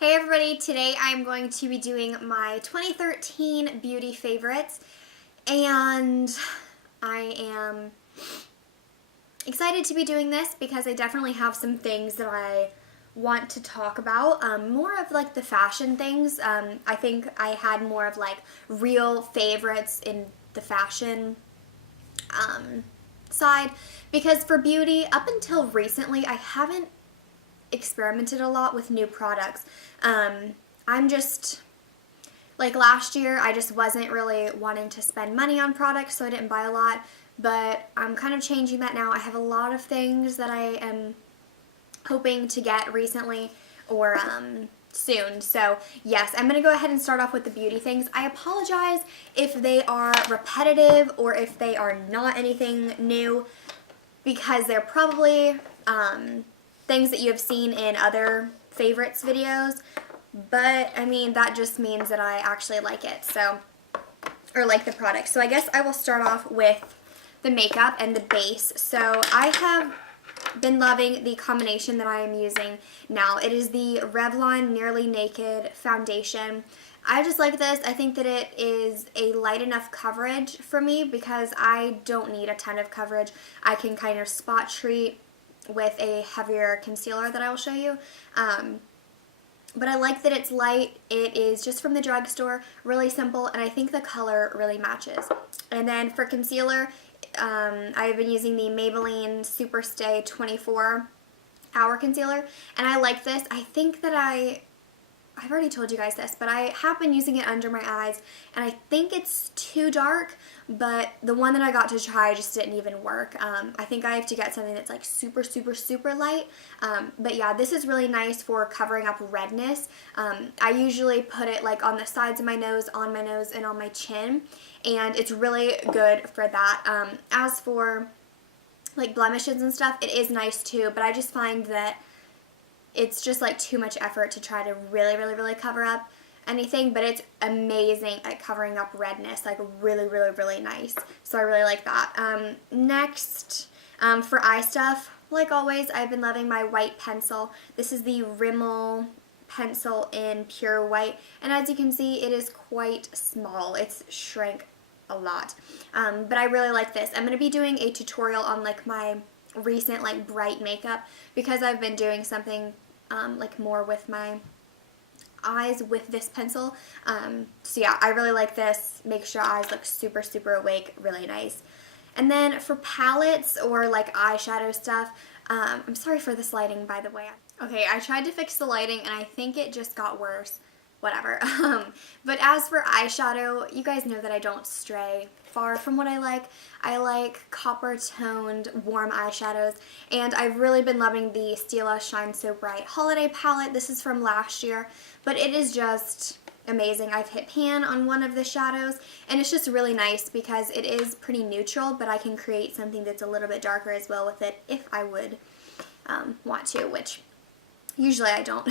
Hey everybody, today I'm going to be doing my 2013 beauty favorites, and I am excited to be doing this because I definitely have some things that I want to talk about, more of like the fashion things. I think I had more of like real favorites in the fashion side, because for beauty, up until recently, I haven't experimented a lot with new products. I'm just, like last year, I just wasn't really wanting to spend money on products, so I didn't buy a lot, but I'm kind of changing that now. I have a lot of things that I am hoping to get recently or soon. So yes, I'm going to go ahead and start off with the beauty things. I apologize if they are repetitive or if they are not anything new, because they're probably things that you have seen in other favorites videos, but I mean, that just means that I actually like it, so, or like the product. So I guess I will start off with the makeup and the base. So I have been loving the combination that I am using now. It is the Revlon Nearly Naked foundation. I just like this. I think that it is a light enough coverage for me because I don't need a ton of coverage. I can kind of spot treat with a heavier concealer that I will show you. But I like that it's light. It is just from the drugstore, really simple, and I think the color really matches. And then for concealer, I've been using the Maybelline Superstay 24-hour concealer, and I like this. I think that I've already told you guys this, but I have been using it under my eyes, and I think it's too dark, but the one that I got to try just didn't even work. I think I have to get something that's like super, super, super light. But yeah, this is really nice for covering up redness. I usually put it like on the sides of my nose, on my nose, and on my chin, and it's really good for that. As for like blemishes and stuff, it is nice too, but I just find that it's just like too much effort to try to really, really, really cover up anything, but it's amazing at covering up redness, like really, really, really nice. So I really like that. Next, for eye stuff, like always, I've been loving my white pencil. This is the Rimmel pencil in pure white, and as you can see, it is quite small. It's shrank a lot, but I really like this. I'm going to be doing a tutorial on like my recent like bright makeup because I've been doing something like more with my eyes with this pencil. So yeah, I really like this. Makes your eyes look super, super awake, really nice. And then for palettes or like eyeshadow stuff, I'm sorry for this lighting, by the way. Okay, I tried to fix the lighting and I think it just got worse. Whatever. But as for eyeshadow, you guys know that I don't stray far from what I like. I like copper toned warm eyeshadows, and I've really been loving the Stila Shine So Bright holiday palette. This is from last year, but it is just amazing. I've hit pan on one of the shadows, and it's just really nice because it is pretty neutral, but I can create something that's a little bit darker as well with it if I would want to, which usually I don't,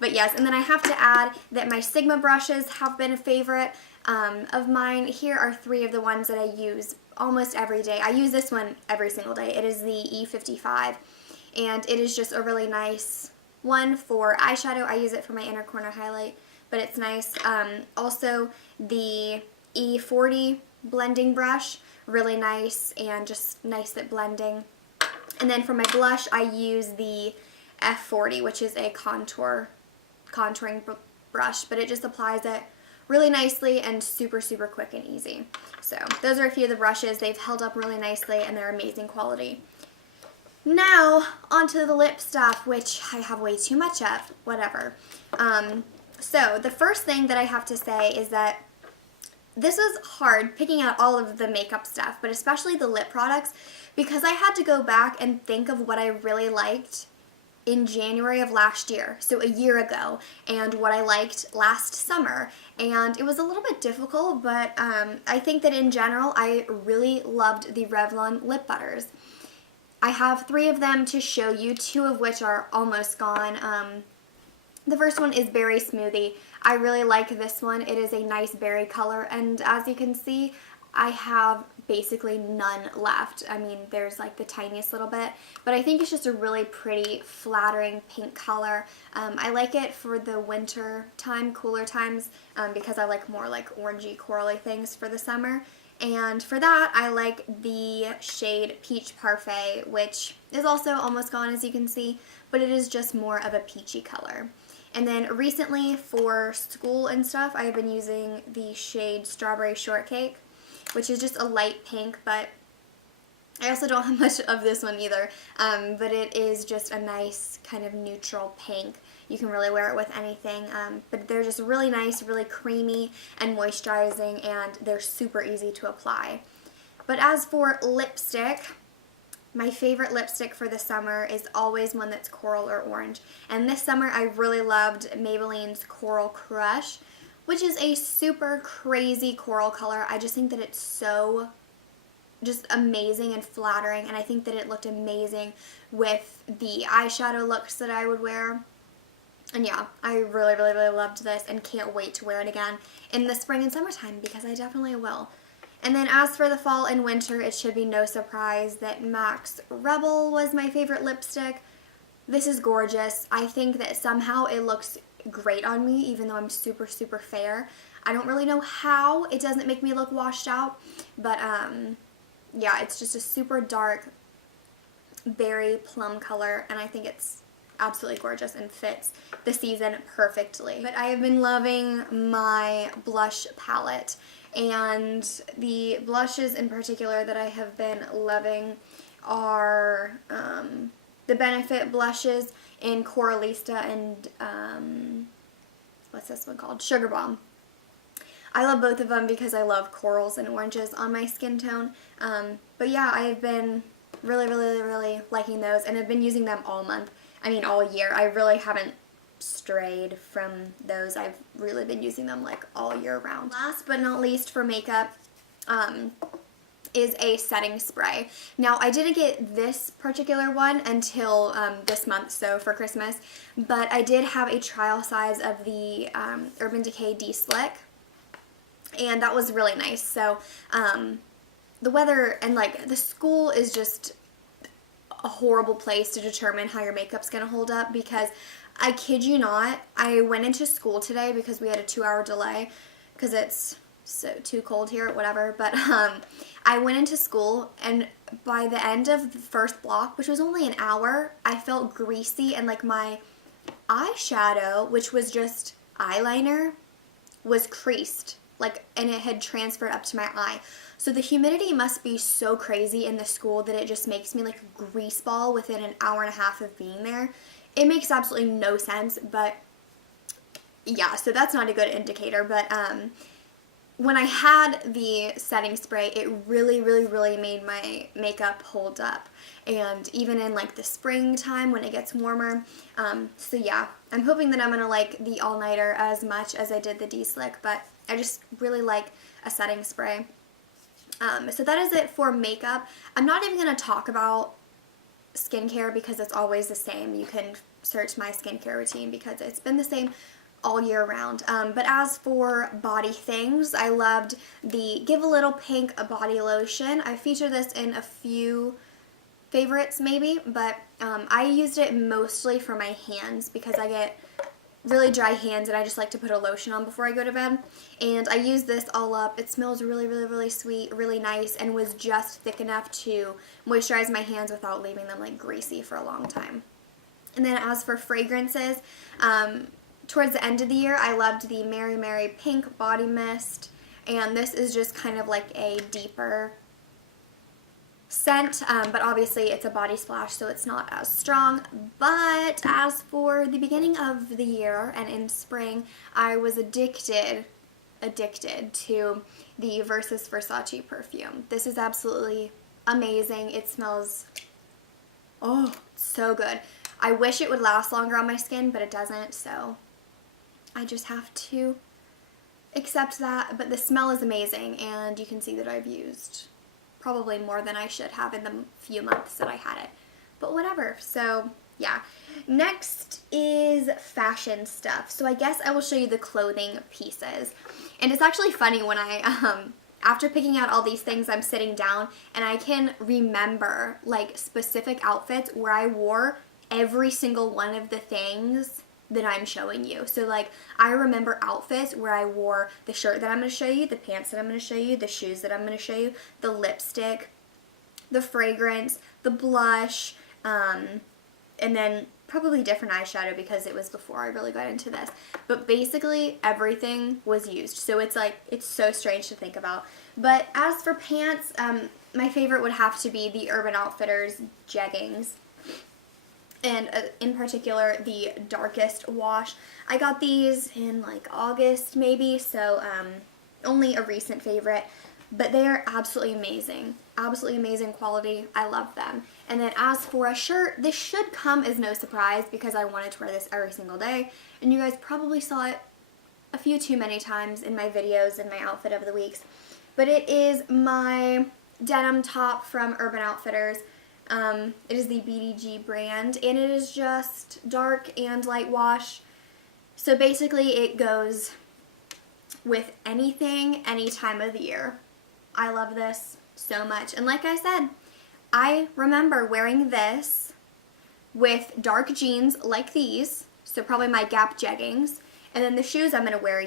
but yes. And then I have to add that my Sigma brushes have been a favorite of mine. Here are 3 of the ones that I use almost every day. I use this one every single day. It is the E55, and it is just a really nice one for eyeshadow. I use it for my inner corner highlight, but it's nice. Also, the E40 blending brush, really nice and just nice at blending. And then for my blush, I use the F40, which is a contouring brush, but it just applies it really nicely and super, super quick and easy. So those are a few of the brushes. They've held up really nicely and they're amazing quality. Now onto the lip stuff, which I have way too much of, whatever. So the first thing that I have to say is that this was hard picking out all of the makeup stuff, but especially the lip products, because I had to go back and think of what I really liked in January of last year, so a year ago, and what I liked last summer. And it was a little bit difficult, but I think that in general, I really loved the Revlon lip butters. I have 3 of them to show you, 2 of which are almost gone. The first one is Berry Smoothie. I really like this one. It is a nice berry color, and as you can see, I have basically none left. I mean, there's like the tiniest little bit, but I think it's just a really pretty, flattering pink color. I like it for the winter time, cooler times, because I like more like orangey, corally things for the summer. And for that, I like the shade Peach Parfait, which is also almost gone, as you can see, but it is just more of a peachy color. And then recently for school and stuff, I've been using the shade Strawberry Shortcake, which is just a light pink, but I also don't have much of this one either. But it is just a nice kind of neutral pink. You can really wear it with anything, but they're just really nice, really creamy and moisturizing, and they're super easy to apply. But as for lipstick, my favorite lipstick for the summer is always one that's coral or orange. And this summer I really loved Maybelline's Coral Crush, which is a super crazy coral color. I just think that it's so just amazing and flattering, and I think that it looked amazing with the eyeshadow looks that I would wear. And yeah, I really, really, really loved this and can't wait to wear it again in the spring and summertime, because I definitely will. And then as for the fall and winter, it should be no surprise that MAC's Rebel was my favorite lipstick. This is gorgeous. I think that somehow it looks great on me, even though I'm super, super fair. I don't really know how. It doesn't make me look washed out, but yeah, it's just a super dark berry plum color, and I think it's absolutely gorgeous and fits the season perfectly. But I have been loving my blush palette, and the blushes in particular that I have been loving are the Benefit blushes in Coralista and what's this one called? Sugar Bomb. I love both of them because I love corals and oranges on my skin tone. But yeah, I've been really, really, really liking those, and I've been using them all month. I mean, all year. I really haven't strayed from those. I've really been using them like all year round. Last but not least for makeup is a setting spray. Now, I didn't get this particular one until this month, so for Christmas, but I did have a trial size of the Urban Decay De-Slick, and that was really nice. So the weather and like the school is just a horrible place to determine how your makeup's gonna hold up, because I kid you not, I went into school today because we had a 2-hour delay because it's so too cold here, whatever, but I went into school, and by the end of the first block, which was only an hour, I felt greasy, and like my eyeshadow, which was just eyeliner, was creased, like, and it had transferred up to my eye. So the humidity must be so crazy in the school that it just makes me like a grease ball within an hour and a half of being there. It makes absolutely no sense, but yeah, so that's not a good indicator. But when I had the setting spray, it really, really, really made my makeup hold up. And even in like the springtime when it gets warmer. So yeah, I'm hoping that I'm going to like the all-nighter as much as I did the De-Slick, but I just really like a setting spray. So that is it for makeup. I'm not even going to talk about skincare because it's always the same. You can search my skincare routine because it's been the same all year round. But as for body things, I loved the Give a Little Pink body lotion. I featured this in a few favorites maybe, but I used it mostly for my hands because I get really dry hands and I just like to put a lotion on before I go to bed. And I use this all up. It smells really, really, really sweet, really nice, and was just thick enough to moisturize my hands without leaving them like greasy for a long time. And then as for fragrances, towards the end of the year, I loved the Mary Mary Pink Body Mist, and this is just kind of like a deeper scent, but obviously it's a body splash, so it's not as strong. But as for the beginning of the year and in spring, I was addicted to the Versace perfume. This is absolutely amazing. It smells, oh, so good. I wish it would last longer on my skin, but it doesn't, so I just have to accept that. But the smell is amazing, and you can see that I've used probably more than I should have in the few months that I had it. But whatever. So yeah. Next is fashion stuff. So I guess I will show you the clothing pieces. And it's actually funny when I after picking out all these things, I'm sitting down and I can remember like specific outfits where I wore every single one of the things that I'm showing you. So like I remember outfits where I wore the shirt that I'm going to show you, the pants that I'm going to show you, the shoes that I'm going to show you, the lipstick, the fragrance, the blush, and then probably different eyeshadow because it was before I really got into this. But basically everything was used. So it's like, it's so strange to think about. But as for pants, my favorite would have to be the Urban Outfitters jeggings. And in particular, the darkest wash. I got these in like August maybe, so only a recent favorite. But they are absolutely amazing. Absolutely amazing quality. I love them. And then as for a shirt, this should come as no surprise because I wanted to wear this every single day. And you guys probably saw it a few too many times in my videos and my outfit of the weeks. But it is my denim top from Urban Outfitters. It is the BDG brand, and it is just dark and light wash. So basically it goes with anything, any time of the year. I love this so much. And like I said, I remember wearing this with dark jeans like these, so probably my Gap jeggings, and then the shoes I'm going to wear.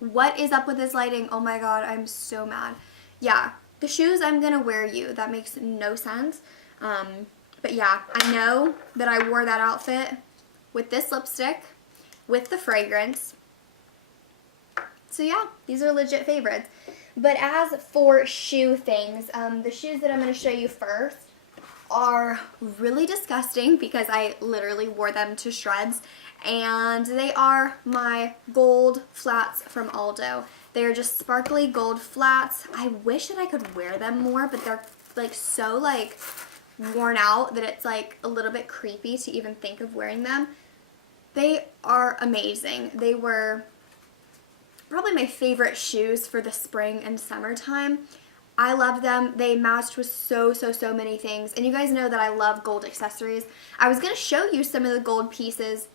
What is up with this lighting? Oh my god, I'm so mad. Yeah. The shoes I'm going to wear you. That makes no sense. But yeah, I know that I wore that outfit with this lipstick, with the fragrance. So yeah, these are legit favorites. But as for shoe things, the shoes that I'm going to show you first are really disgusting because I literally wore them to shreds. And they are my gold flats from Aldo. They are just sparkly gold flats. I wish that I could wear them more, but they're like so like worn out that it's like a little bit creepy to even think of wearing them. They are amazing. They were probably my favorite shoes for the spring and summertime. I love them. They matched with so many things. And you guys know that I love gold accessories. I was going to show you some of the gold pieces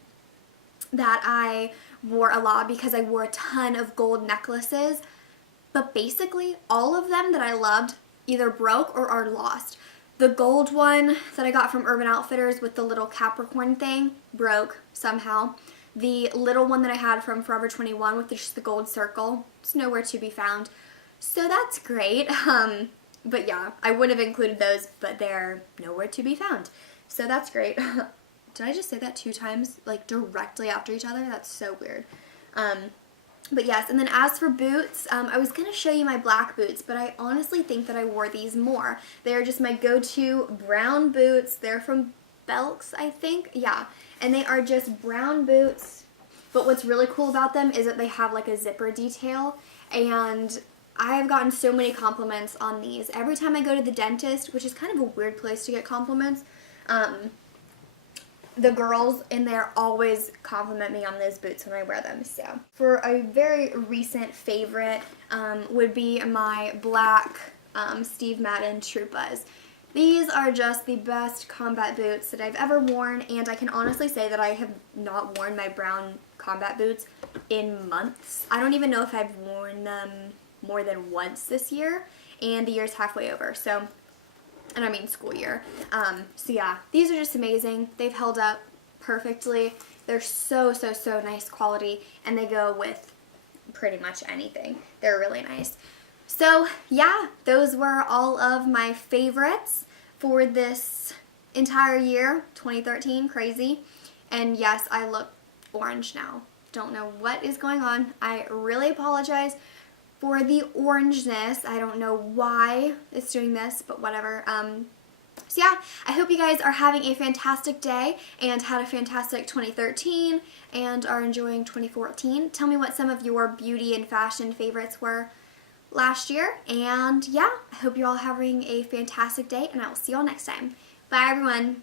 that I wore a lot because I wore a ton of gold necklaces, but basically all of them that I loved either broke or are lost. The gold one that I got from Urban Outfitters with the little Capricorn thing broke somehow. The little one that I had from Forever 21 with just the gold circle, it's nowhere to be found. So that's great. But yeah, I would have included those, but they're nowhere to be found. So that's great. Did I just say that 2 times, like directly after each other? That's so weird. But yes, and then as for boots, I was going to show you my black boots, but I honestly think that I wore these more. They are just my go-to brown boots. They're from Belk's, I think. Yeah, and they are just brown boots, but what's really cool about them is that they have like a zipper detail, and I have gotten so many compliments on these. Every time I go to the dentist, which is kind of a weird place to get compliments, the girls in there always compliment me on those boots when I wear them. So for a very recent favorite would be my black Steve Madden True Buzz. These are just the best combat boots that I've ever worn, and I can honestly say that I have not worn my brown combat boots in months. I don't even know if I've worn them more than once this year, and the year's halfway over. So, and I mean school year. So yeah, these are just amazing. They've held up perfectly. They're so nice quality, and they go with pretty much anything. They're really nice. So yeah, those were all of my favorites for this entire year, 2013, crazy. And yes, I look orange now. Don't know what is going on. I really apologize for the orangeness. I don't know why it's doing this, but whatever. So yeah, I hope you guys are having a fantastic day and had a fantastic 2013 and are enjoying 2014. Tell me what some of your beauty and fashion favorites were last year. And yeah, I hope you're all having a fantastic day, and I will see you all next time. Bye everyone.